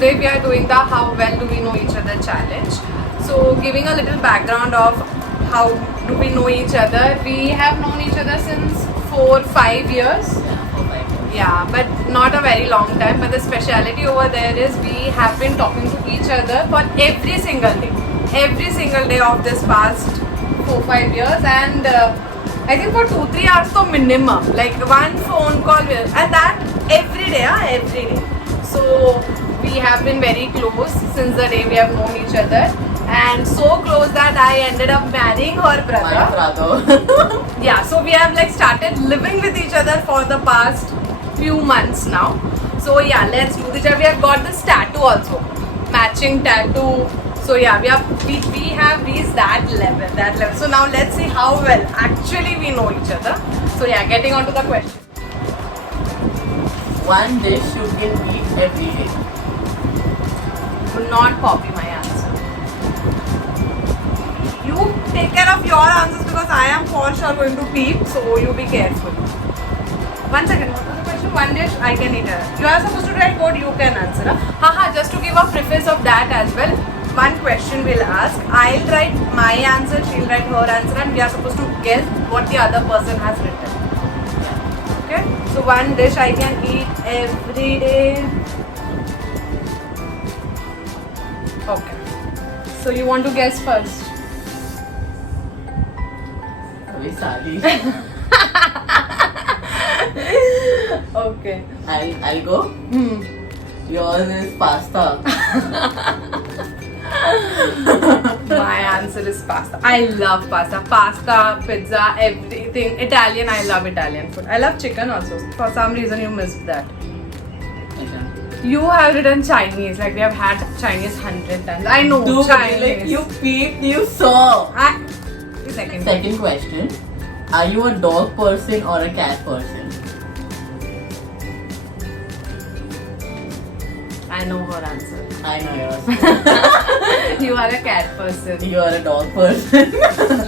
today we are doing the how well do we know each other challenge. So giving a little background of how do we know each other. We have known each other since 4-5 years. Yeah, but not a very long time. But the speciality over there is we have been talking to each other for every single day of this past 4-5 years, and I think for 2-3 hours so minimum, like one phone call, and that every day. So we have been very close since the day we have known each other, and so close that I ended up marrying her brother. My brother. Yeah, so we have like started living with each other for the past few months now. So yeah, let's do this. We have got this tattoo also, matching tattoo. So yeah, we have reached that level. So now let's see how well actually we know each other. So yeah, getting on to the question. One dish you can eat every day. Do not copy my answer. You take care of your answers because I am for sure going to peep. So you be careful. 1 second. What was the question? One dish I can eat. You are supposed to write what you can answer. Haha, just to give a preface of that as well. One question we'll ask. I'll write my answer, she'll write her answer, and we are supposed to guess what the other person has written. Okay? So one dish I can eat every day. Okay. So you want to guess first? Very sorry. Okay. I'll go. Yours is pasta. My answer is pasta. I love pasta. Pasta, pizza, everything. Italian, I love Italian food. I love chicken also. For some reason you missed that. You have written Chinese. Like we have had Chinese 100 times. I know. Dude, Chinese. like you peeped, you saw. Second question. Are you a dog person or a cat person? I know her answer. I know yours. You are a cat person. You are a dog person.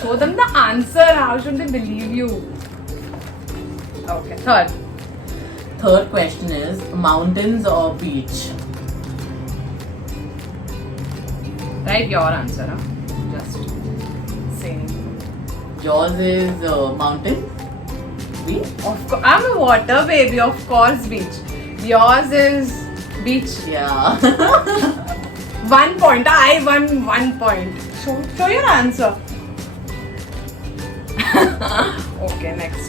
Show them the answer. How should they believe you? Okay. Third question is mountains or beach? Write your answer. Huh? Just saying. Yours is mountain? Beach? Of course, I'm a water baby. Of course, beach. Yours is beach. Yeah. 1 point. I won 1 point. Show your answer. Okay, next.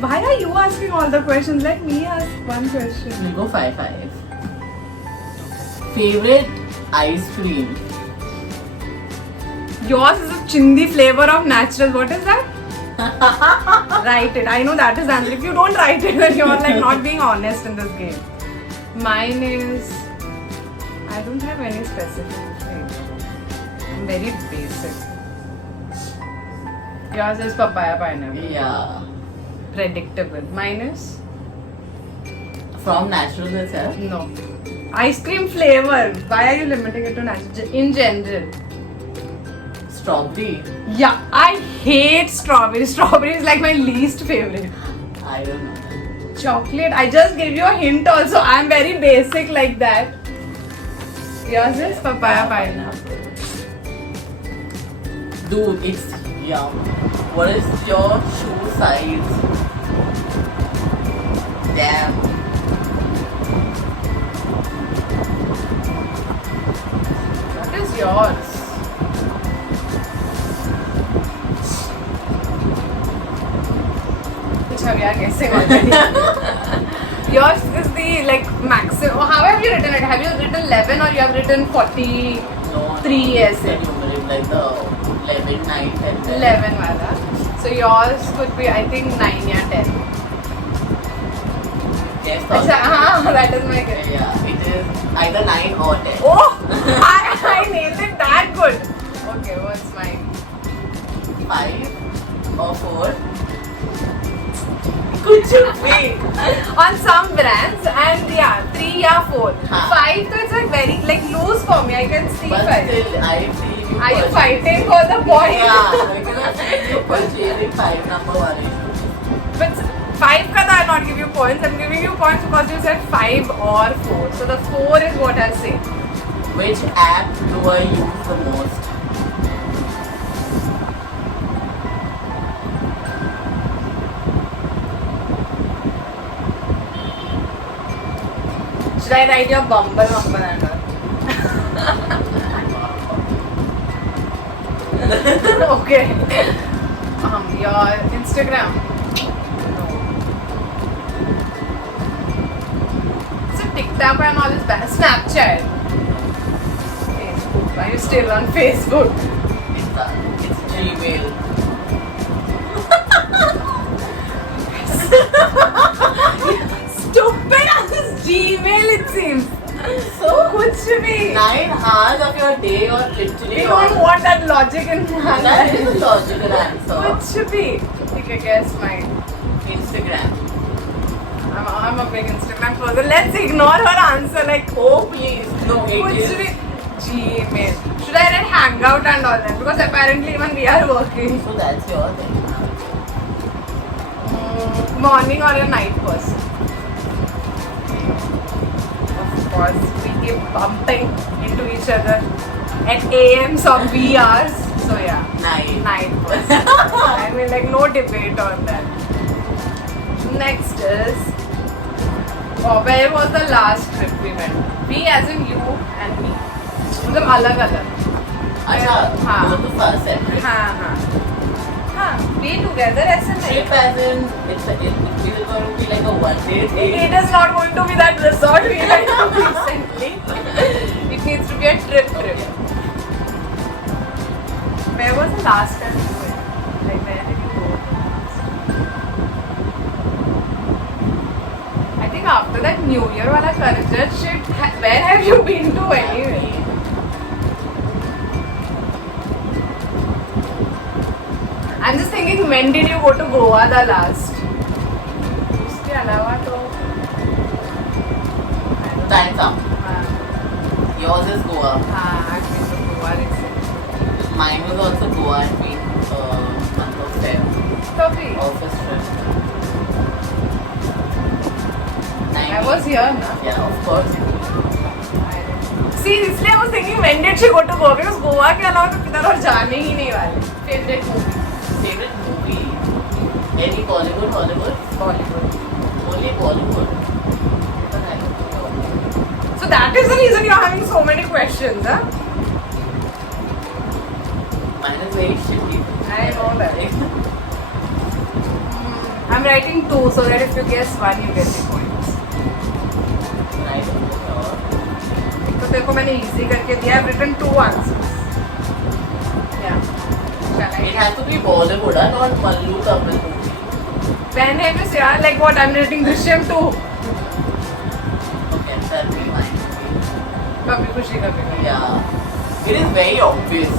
Why are you asking all the questions? Let me ask one question. We'll go 5-5. Favorite ice cream? Yours is a chindi flavor of natural. What is that? Write it. I know that is the answer. If you don't write it, then you're like not being honest in this game. Mine is. I don't have any specific flavor. I'm very basic. Yours is papaya pineapple. Yeah. Predictable. Mine is. From natural itself? No. Ice cream flavor. Why are you limiting it to natural? In general. Strawberry? Yeah, I hate strawberry. Strawberry is like my least favorite. I don't know. Chocolate. I just gave you a hint also. I'm very basic like that. Yours is papaya pineapple. Dude, it's yum. What is your shoe size? Damn. What is yours? We are guessing already. Yours is the like maximum. How have you written it? Have you written 11 or you have written 43 essays? Like the 11, 9, 10. 11 wala. So yours could be I think 9 or 10. Yes, That is my guess. yeah, it is either 9 or 10. Oh! I nailed it that good. Okay, what's mine? 5 or 4. Could you be? On some brands and yeah, 3 or 4. Huh. 5 so it's like very like loose for me. I can see But 5. still, I see you. Are you fighting for the point? Yeah, because I see you purchasing 5 number one issue. But 5 ka I'll not give you points. I'm giving you points because you said 5 or 4. So the 4 is what I'll say. Which app do I use the most? Should I write your Bumble number and all? Okay. Your Instagram. No. So TikTok and all is bad. Snapchat. Facebook. Are you still on Facebook? It's Gmail. Stupid as Gmail it seems. So कुछ भी. 9 hours of your day or literally. We don't want that logic in my That is a life. logical answer. कुछ भी. Okay, guess mine. Instagram. I'm a big Instagram person. Let's ignore her answer. Like, Oh please. No, it कुछ is. भी. Gmail. Should I write Hangout and all that? Because apparently even we are working. So that's your thing. Morning or a night person? Of course, we keep bumping into each other at AMs or VRs. So yeah, night person. I mean, like no debate on that. Next is, where was the last trip we went? We as in you and me. मतलब अलग अलग. अच्छा, हाँ. both of us separate. हाँ हाँ. हाँ. Be together ऐसे नहीं. Trip as in it's going to be like a 1-day thing. It is not going to be that resort we went to recently. It needs to be a trip. Where was the last time you went? Like where did you go? I think after that New Year wala culture shit, where have you been to anyway? I'm just thinking, when did you go to Goa the last? उसके अलावा तो Time's up. हाँ Yours is Goa. I've been to Goa recently. Mine was also Goa and we month of Feb. कभी? Office trip. I was here ना. Yeah, of course. See, इसलिए I was thinking, when did she go to Goa? Because Goa के अलावा तो किधर और जाने ही नहीं वाले. Favorite movie? Favorite movie? Any Bollywood, Hollywood? Bollywood. Only Bollywood. But I don't know. So that is the reason you're having so many questions, huh? Mine is very shitty. I know that. I'm writing 2 so that if you guess 1, you get the points. I don't know. तो देखो मैंने easy करके दिया. I've written 2 answers. Yeah. Shall I? It has to be Bollywood, not Mallu Tamil movie. When have you said, like what, I'm rating Drishyam 2. Okay, that'll be mine. Kabhi Khushi Kabhi Gum. Yeah. It is very obvious.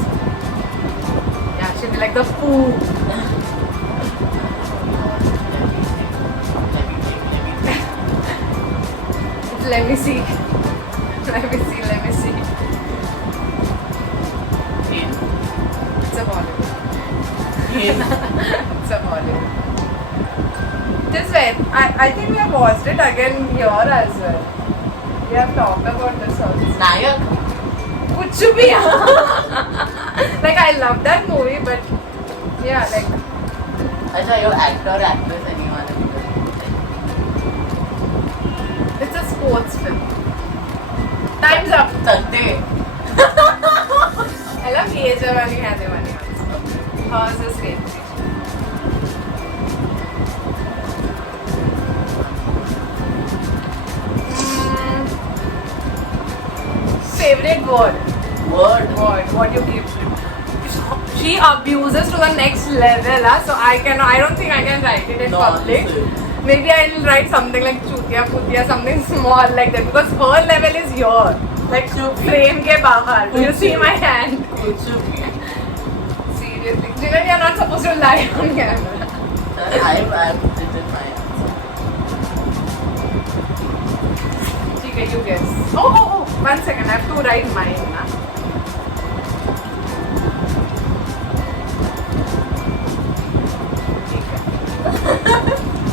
Yeah, she'll be like the poo. Let me Let me think. see. Let me see. In. It's a Bollywood. In. It's a Bollywood. Just wait. I think we have watched it again here as well. We have talked about this also. Nayak. Kuch bhi. Like I love that movie, but yeah, like Acha, your actor, actress, anyone. it's a sports film. Time's up. Sunday. I love Ye Jawani Hai Diwani also. Hers is favorite. Favorite word. Word. What you give to? She abuses to the next level, so I don't think I can write it in public. Nonsense. Maybe I'll write something like chutiya putiya, something small like that, because her level is here. Like frame ke bahar. Do you see my hand? Kuch bhi. Seriously. Jigar, you're not supposed to lie on camera. I've written my answer. Okay, you guess. Oh. 1 second. I have to write mine. Na?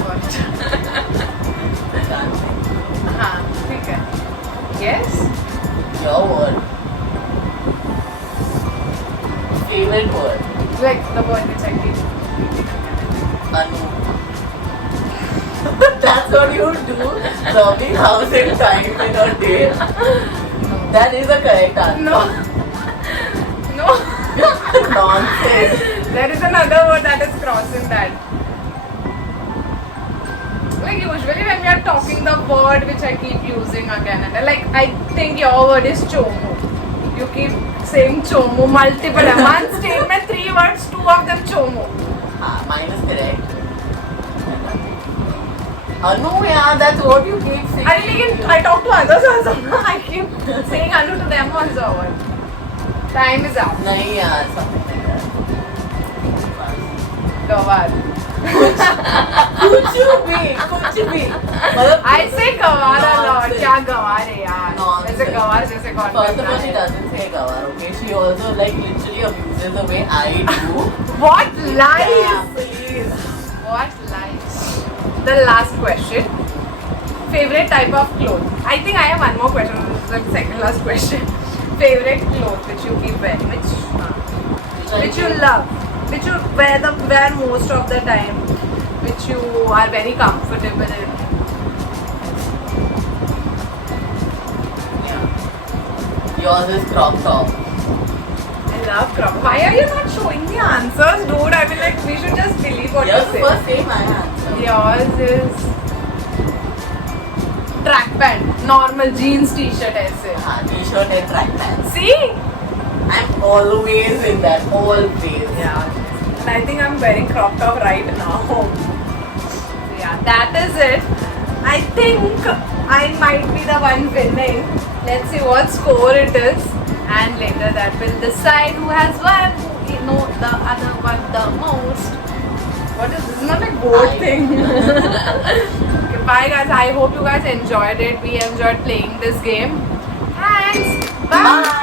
What? That's what you do. Robbing house in time in a day. That is the correct answer. No. No. Nonsense. There is another word that is crossing that. Like usually when we are talking the word which I keep using again and like I think your word is chomo. You keep saying chomo multiple times. One statement, 3 words, 2 of them chomo. Mine is correct. Anu, yeah, that's what you keep saying. I talk to others also. I keep saying Anu to them also. Time is up. नहीं यार, something like that. Gawar. कुछ भी. मतलब I say gawar a lot. क्या गवार है यार? Nonsense. ऐसे गवार जैसे First of all, she contact. doesn't say gawar, okay? She also like literally abuses the way I do. What lies? Yeah, please. What lies? The last question. Favorite type of clothes? I think I have one more question. This is the second last question. Favorite clothes which you keep wearing? Which you love? Which you wear most of the time? Which you are very comfortable in? Yeah. Yours is crop top. I love crop. Why are you not showing the answers, dude? I mean, like, we should just believe what Yours you say. first say my answer. Yours is track pant, normal jeans t-shirt ऐसे. हाँ, t-shirt and track pants. See? I'm always in that, always. Yeah. And I think I'm wearing crop top right now. Yeah, that is it. I think I might be the one winning. Let's see what score it is. And later that will decide who has won, who you know the other one the most. What is this? Is not a goat I- thing. Okay, bye guys. I hope you guys enjoyed it. We enjoyed playing this game. Thanks. Bye. Bye.